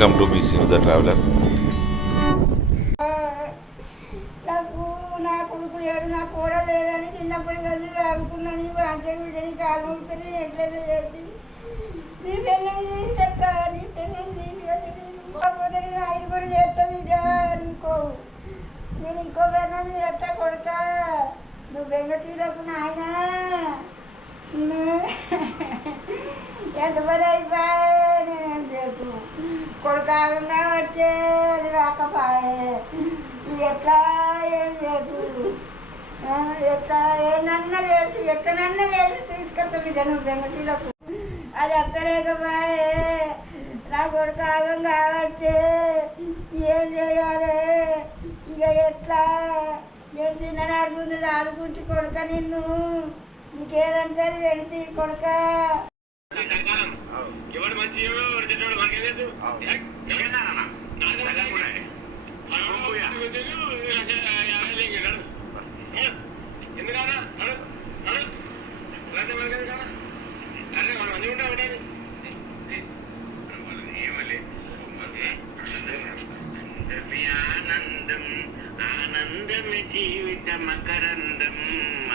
Welcome to BC the traveller. నాకు నా కొడుకు లేడు, నా కూడా లేదని చిన్నప్పటి నుంచి అనుకున్నాను. అంచెలు వీటిని కాలు ఉంటుంది ఎట్లయినా చేసి నీ పెళ్ళి చెప్తా, నీ పెళ్ళి కాకపోతే నేను 5 చేస్తా బిడ్డ. నీకో నేను ఇంకో పెళ్ళని చెప్తా కొడతా. నువ్వు బెంగటీలకు నాయన ఎంత పని అయిపోయా. నేనేం చేస్తు కొడుకాగంగా వచ్చే అది రాకపోయే. ఎట్లా ఏం చేస్తు ఎట్లా ఏనన్నా చేసి ఎక్కడన్నా చేసి తీసుకొస్తా బిడ్డ నువ్వు బెంగటీలకు. అది అత్తలేకపోయే. నా కొడుకాగం కాబట్టి ఏం చేయాలి ఇక ఎట్లా. నేను తిన్ననాడుతుంది ఆదుకుంటే కొడుక నిన్ను నీకేదంటే పెడితే కొడుక. ఎవడు మంచి చెడ్డోడు మనకి తెలుసు. ఎందుకన్నా మంచి ఉంటా ఉండేది ఆనందం ఆనందమే జీవిత మకరందం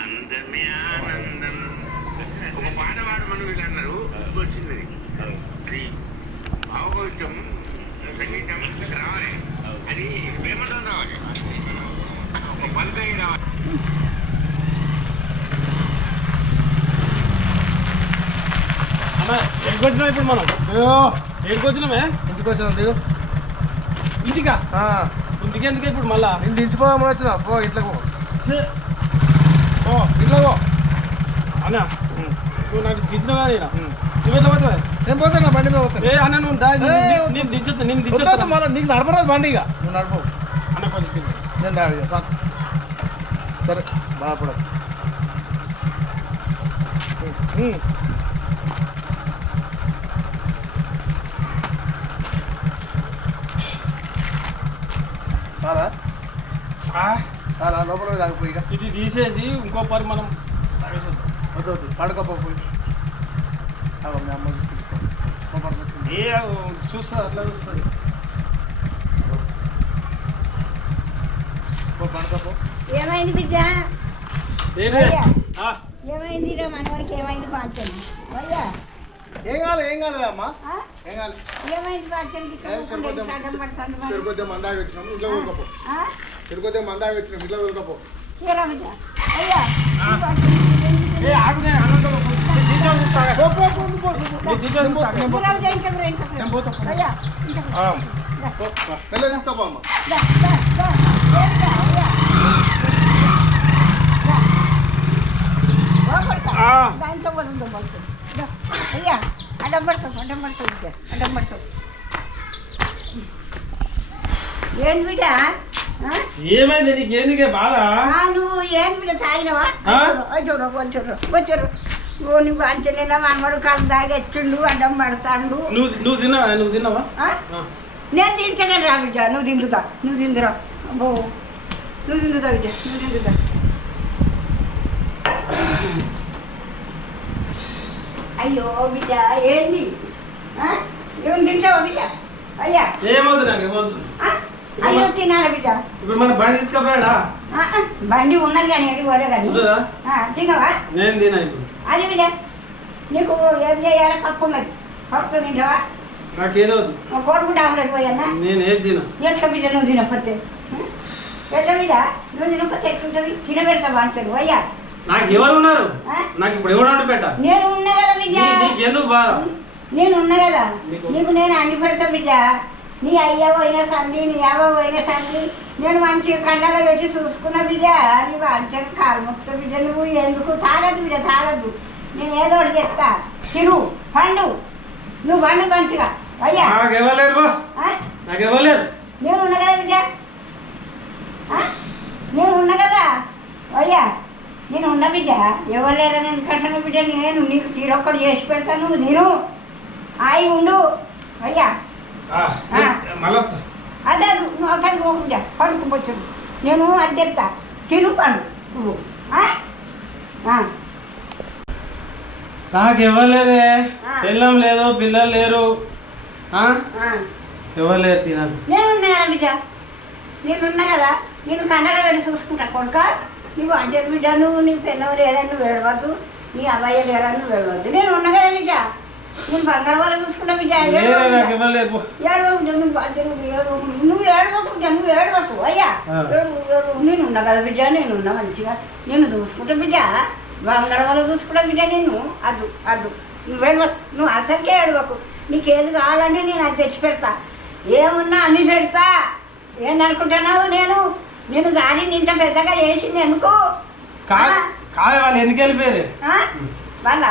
అందమే ఆనందం. ఒక పాట పాడమని వీళ్ళు అన్నారు, వచ్చింది అది భావగోత్యం సంగీతం రావాలి. అది ప్రేమతో రావాలి, ఒక పలుకై రావాలి. ఎక్కడికి వచ్చినాం ఇప్పుడు మనం? ఎక్కడికి వచ్చినామే? ఇంటికి వచ్చినా దిగు. ఇంటికా? ఇంటికి ఎందుకు ఇప్పుడు మళ్ళా? నేను దించిపోదామని వచ్చిన. పో ఇంట్లోకి పో ఇంట్లో పో అన్నా. నువ్వు నాకు దించినావా? నువ్వెట్లా పోతావా? నేను పోతాను, బండి మీద పోతాను. అన్న నువ్వు నేను దించుతా. నేను దించుతా. మళ్ళీ నీకు నడపరాదు బండి. ఇక నువ్వు నడపవు అన్న కొంచెం నేను దాడి సార్. సరే బాధపడ. సారా సారా లోపల తాగిపోయి ఇక ఇది తీసేసి ఇంకో పని మనం వద్దు వద్దు పడుకోపోయి. మీ అమ్మ చూస్తుంది, వస్తుంది. ఏ చూస్తుంది, అట్లా చూస్తుంది. పడుకోపో. ఏమైంది బిడ్డ? ఏమైంది రా మనవారికి? ఏమైంది పాంచండి అయ్యా? ఏం కాదు ఏం కాలేదు అమ్మా, ఏం కాదు. ఏమైంది పాంచండి? సరికొద్దే మందాగి వచ్చినాము, ఇంట్లో ఊరుకపో. సరికొద్దే మందాగి వచ్చినాము, ఇంట్లో ఊరుకపో. అయ్యా మెల్ల తీసుకోపో అమ్మ. అయ్యా అడ్డం పడతావు, అడ్డం పడతావు, అడ్డం పడతావు. ఏంది బిడ్డ? ఏమైంది నీకు? ఎందుకే బాధ? నువ్వు ఏం బిడ్డ తాగినవా? వచ్చారు వచ్చారు వచ్చారు. నువ్వు అంచలేనా మనవాడు కాదు దాగి ఎచ్చుండు, అడ్డం పడతాడు. నువ్వు తిన్నావా? నువ్వు తిన్నావా? నేను తింటగానే రా బిడ్డ. నువ్వు తిందుతా, నువ్వు తిందురా. అబ్బో నువ్వు తిందుతా బిడ్డ, నువ్వు తిందుతా. అయ్యో బిడ్డ ఏంది? ఏం తింటావా బిడ్డ? అయ్యా ఏమవుతుంది? నాకు ఏమవుతుంది? అయ్యో తినాలి బిడ్డ. ఇప్పుడు మన బండి తీసుకుపోయాడా? బండి ఉన్నది కానీ ఎటు పోలే కానీ. తినవా? నేను తినా ఇప్పుడు. అది బిడ్డ నీకు ఏం చేయాలి? పప్పు ఉన్నది, పప్పుతో తింటావా? నాకేదో కోరుకుంటా ఉన్నది పోయన్నా. నేను ఏది తినా. ఎట్లా బిడ్డ నువ్వు తినకపోతే? ఎట్లా బిడ్డ నువ్వు తినకపోతే ఎట్లుంటుంది? తినబెడతావా అంటాడు అయ్యా. నాకు ఎవరు ఉన్నారు? నాకు ఇప్పుడు ఎవరు వండి పెట్ట? నేను ఉన్నా కదా బిడ్డ. నీకెందుకు బాధ? నేను ఉన్నా కదా, నీకు నేను అండి పెడతా బిడ్డ. నీ అయ్య పోయిన సంది, నీ అవ్వ పోయిన సంది నేను మంచిగా కళ్ళలో పెట్టి చూసుకున్నా బిడ్డ. నీ అంతే కాలు మొత్తం బిడ్డ. నువ్వు ఎందుకు తాగద్దు బిడ్డ, తాగద్దు. నేను ఏదో ఒకటి చెప్తా, తిను పండు. నువ్వు పండు మంచిగా అయ్యా. నాకు ఇవ్వలేరు, నాకు ఇవ్వలేరు. నేను ఉన్నా కదా బిడ్డ, నేను ఉన్నా కదా అయ్యా. నేను ఉన్న బిడ్డ. ఎవరు లేరని ఎందుకంటాను బిడ్డ? నేను నీకు తీరొక్కడు చేసి పెడతాను, నువ్వు తిను. ఆయి ఉండు అయ్యా. అదే నువ్వు అతను పోకుండా పడుకోవచ్చు. నేను అది చెప్తా, తిను పండు నువ్వు. నాకు ఇవ్వలేరే, పిల్లం లేదు, పిల్లలు లేరు. ఎవరు లేరు తినాలి. నేనున్నా కదా బిడ్డ, నేనున్నా కదా, నేను కన్నడ వెళ్ళి చూసుకుంటా కొడుక. నువ్వు అంజలి బిడ్డ, నువ్వు నీ పెన్నవు లేదని నువ్వు ఏడవద్దు, నీ అబ్బాయి లేరని నువ్వు ఏడవద్దు. నేను ఉన్నా కదా బిడ్డ, నేను బంగారు వాళ్ళు చూసుకుంటా బిడ్డ. ఎవరు లేరు. ఏడవకు నువ్వు అంజలి, నువ్వు ఏడవకు బిడ్డ, నువ్వు ఏడవకు అయ్యా, నేను ఉన్నా కదా బిడ్డ, నేను ఉన్నా మంచిగా, నేను చూసుకుంటా బిడ్డ, బంగారు వాళ్ళు చూసుకుంటా బిడ్డ. నేను అద్దు అద్దు, నువ్వు ఏడవకు, నువ్వు అసలుకే ఏడవకు. నీకు ఏది కావాలంటే నేను అది తెచ్చి పెడతా, ఏమున్నా అమ్మి పెడతా. ఏందనుకుంటున్నావు? నేను కానీ ఇంత పెద్దగా చేసింది ఎందుకు? కాదు వాళ్ళు ఎందుకు వెళ్ళిపోయారు? వాళ్ళ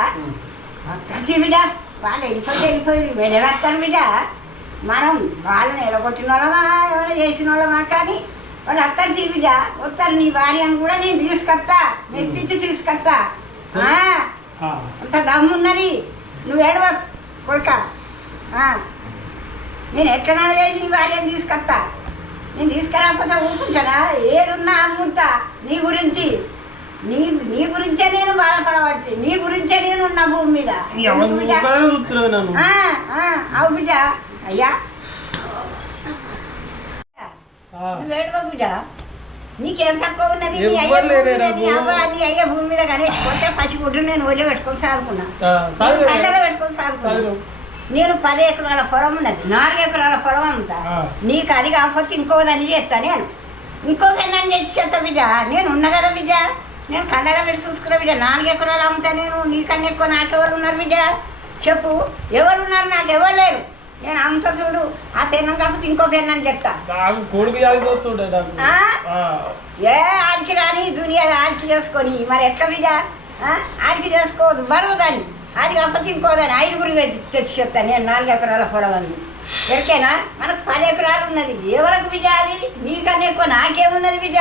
వస్తారు బిడ్డ, వాళ్ళు వెళ్ళిపోయి వేరే వస్తారు బిడ్డ. మనం వాళ్ళని ఎలగొట్టిన వాళ్ళమా ఎవరైనా చేసిన వాళ్ళమా కానీ వాళ్ళు వస్తారు బిడ్డ, వస్తారు. నీ భార్యను కూడా నేను తీసుకొస్తా, మెప్పించి తీసుకొస్తా. అంత దమ్మున్నది, నువ్వు ఏడవ కొడుక. నేను ఎట్లనైనా చేసి నీ భార్యను తీసుకొస్తా. నేను తీసుకురాకపోతే ఊరుకుంటానా? ఏదున్నా అమ్ముంటా నీ గురించి. నీ గురించే నేను బాధపడబడితే, నీ గురించే నేను ఉన్న భూమి మీద. అవు బిడ్డ. అయ్యా నువ్వు ఏడవ బిడ్డ, నీకేం తక్కువ ఉన్నది? నీ అయ్యా భూమి మీద గణేష్ పోతే పసిగుడ్డు నేను ఒళ్ళో పెట్టుకొని సాదుకున్నా, కళ్ళలో పెట్టుకొని సాదుకున్నా. నేను 10 ఎకరాల పొలం ఉన్నది, 4 ఎకరాల పొలం అమ్ముతా. నీకు అది కాకపోతే ఇంకోదాన్ని చేస్తా, నేను ఇంకోదాన్ని తెచ్చి చేస్తా బిడ్డ. నేను ఉన్నా కదా బిడ్డ, నేను కన్నడ పెట్టి చూసుకున్నా బిడ్డ. 4 ఎకరాలు అమ్ముతా నేను, నీకన్నా ఎక్కువ నాకెవరు ఉన్నారు బిడ్డ? చెప్పు, ఎవరు ఉన్నారు? నాకు ఎవరు లేరు. నేను అమ్ముతా చూడు, ఆ పెన్నం కాకపోతే ఇంకో పెన్నని చెప్తా. ఏ ఆడికి రాని దునియా ఆడికి చేసుకొని మరి ఎట్లా బిడ్డ? ఆడికి చేసుకోవద్దు, బరువు దాన్ని. అది కాకపోతే ఇంకోదాన్ని 5 తెచ్చి చెప్తాను నేను. 4 ఎకరాల పొలం ఉంది ఎరికేనా? మనకు 10 ఎకరాలు ఉన్నది. ఎవరికి బిడ్డ అది? నీకన్నా ఎక్కువ నాకేమున్నది బిడ్డ?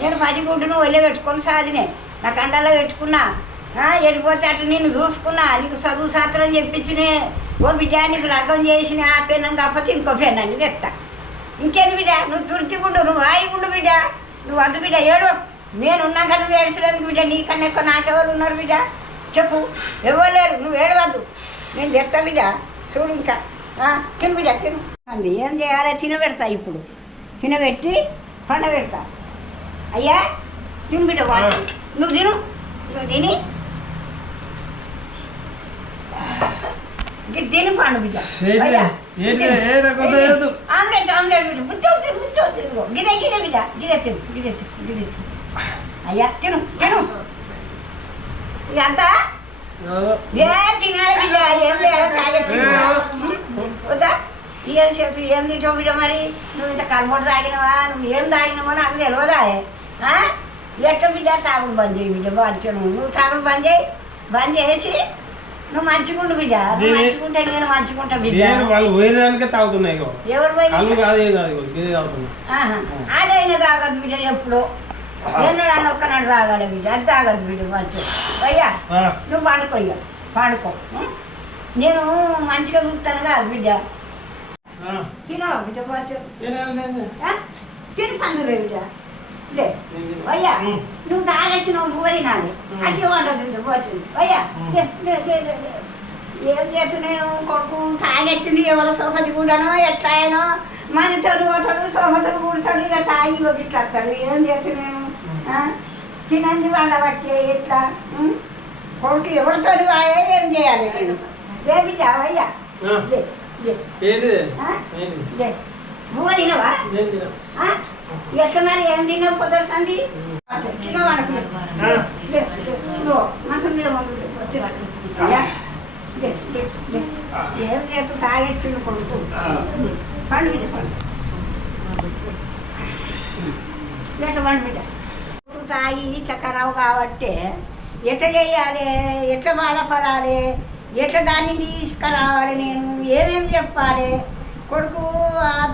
నేను పసిగుడ్డును ఒళ్ళే పెట్టుకొని సాదినే, నా కండల్లో పెట్టుకున్నా. ఎడిపోతే అట్లా నిన్ను చూసుకున్నా, నీకు చదువు శాస్త్రం చెప్పించినే. ఓ బిడ్డ నీకు లగ్గం చేసిన ఆ పెన్నం కాకపోతే ఇంకో పెన్నాన్ని తెస్తా. ఇంకేది బిడ్డ? నువ్వు తుర్తిగుండు, నువ్వు హాయిగుండు బిడ్డ. నువ్వు వద్దు బిడ్డ, ఏడు. నేను ఉన్నాక నువ్వు ఏడ్చలేదు బిడ్డ. నీకన్నా ఎక్కువ నాకెవరు ఉన్నారు బిడ్డ? చెప్పు, ఎవరు లేరు. నువ్వు ఏడవద్దు, నేను చెప్తా బిడ్డ. చూడు ఇంకా తిను బిడ్డ, తిను. అంది ఏం చేయాలి? తినబెడతా ఇప్పుడు, తినబెట్టి పండబెడతా. అయ్యా తిను బిడ్డ, వాటి నువ్వు తిను. నువ్వు తిని తిని పండు బిడ్డ. ఆమ్లెట్ ఆమ్లెట్ బిడ్డ, బుచ్చో తినుకో. గిదే బిడ్డ, గిదే తిను. అయ్యా తిను తిను. ఇదంతా ఏ తినాలి బిడ్డ, ఏం లేదు తాగెత్తి వద్దా? ఏం చేతు ఏం తింటావు బిడ్డ? మరి నువ్వు ఇంత కలబొట్టు తాగినవా? నువ్వు ఏం తాగినావో నాకు తెలియదా? ఎట్ట బిడ్డ తాగుడు బంద్ చేయి బిడ్డ. నువ్వు తాగుడు బంద్ చేసి నువ్వు మంచిగుండు బిడ్డ. నువ్వు మంచిగుంటే నేను మంచిగుంటా బిడ్డ. వాళ్ళు పోయడానికే తాగుతున్నాయి. ఎవరు పోయి అదైనా తాగదు బిడ్డ. ఎప్పుడు ఎన్నడాన్ని ఒక్కనాడు తాగాలి బిడ్డ, అది తాగదు బిడ్డ. మంచిగా అయ్యా నువ్వు పండుకోయ్యా, పండుకో. నేను మంచిగా చూస్తాను కాదు బిడ్డ. తినవా బిడ్డ? తిని పందులే బిడ్డ. లే అయ్యా, నువ్వు తాగొచ్చినావు, నువ్వు తినాలి. అట్లా ఉండదు బిడ్డ. పోతుంది అయ్యా. ఏం చేస్తున్నాను కొడుకు? తాగెత్తుండి ఎవరో సోఫతి కూడానో ఎట్లా అయినో మనతోడు పోతాడు, సోఫతులు కూడతాడు, ఇక తాగి ఇట్లా వస్తాడు. ఏం చేస్తున్నాను? తినంది వండబట్టే ఎట్లా? కొడుకు ఎవరితో వాయే ఏం చేయాలి నేను? లే బిడ్డ అయ్యా, నువ్వు తినవా? ఎట్లా మరి ఏం తిన్నావు? పొద్దు సంది తినవు అనుకున్నావు మనసు మీద ఏం లేదు. తాగెచ్చిండు కొడుకు. పండు బిడ్డ, పండు ఎట్లా పండు బిడ్డ. తాగి చక్కరావు కాబట్టి ఎట్లా చేయాలి? ఎట్లా బాధపడాలి? ఎట్లా దాన్ని తీసుకురావాలి? నేను ఏమేమి చెప్పాలి? కొడుకు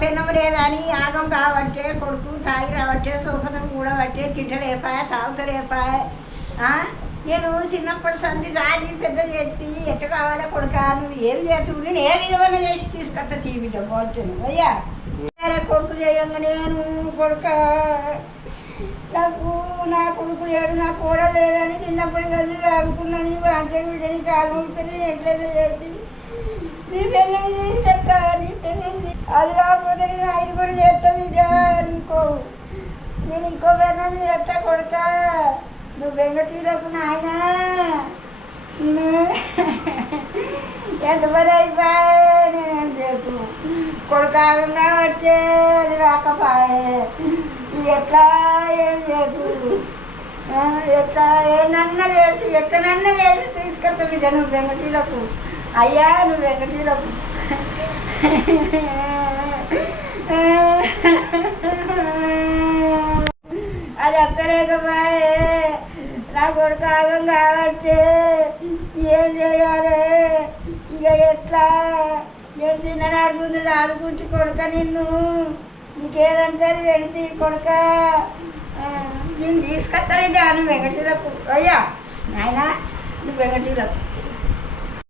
పెన్నం లేదని ఆగం కాబట్టి, కొడుకు తాగి రాబట్టే, సోఫతను కూడబట్టే, తింటలేపాయ, తాగుతలేపాయ. నేను చిన్నప్పటి సంధి తాగి పెద్ద చేతి ఎట్లా కావాలి కొడుక? నువ్వు ఏం చేస్తున్నావు? నేను ఏ విధమైన చేసి తీసుకొస్తా తీ బిడ్డ. పోతును అయ్యా. కొడుకు చేయంగా నేను కొడుక, నాకు నా కొడుకు లేడు, నా కూడ లేదని చిన్నప్పటి కలిసి అనుకున్నాను. అంచెలు బిడ్డని కాలు ఎట్లయినా చేసి నీ పెళ్ళని తీసుకెళ్తా నీ పెళ్ళని అది రాకపోతే నేను 5 చేస్తా బిడ్డ నీకో నేను ఇంకో పెళ్ళని చేస్తా కొడతా నువ్వు వెంకటీలకు నాయన ఎంత పని అయిపోయే నేనేం చేస్తూ కొడుకాగంగా వచ్చే అది రాకపోయే ఎట్లా ఏం చేస్తూ ఎట్లా ఏనన్నా చేసి ఎక్కడన్నా చేసి తీసుకెళ్తా బిడ్డ నువ్వు వెంకటీలకు అయ్యా నువ్వు వెంకటీలకు అది అత్తలేకపోయే నా కొడుకు ఆగం కాబట్టి ఏం చేయాలి ఇక ఎట్లా నేను చిన్ననాడుతుంది ఆదుకుంటే కొడుక నిన్ను నీకేదంటే వెళితే కొడుక నేను తీసుకొస్తానండి నువ్వు వెంకటీలకు అయ్యా నాయన నువ్వు వెంకటీలకు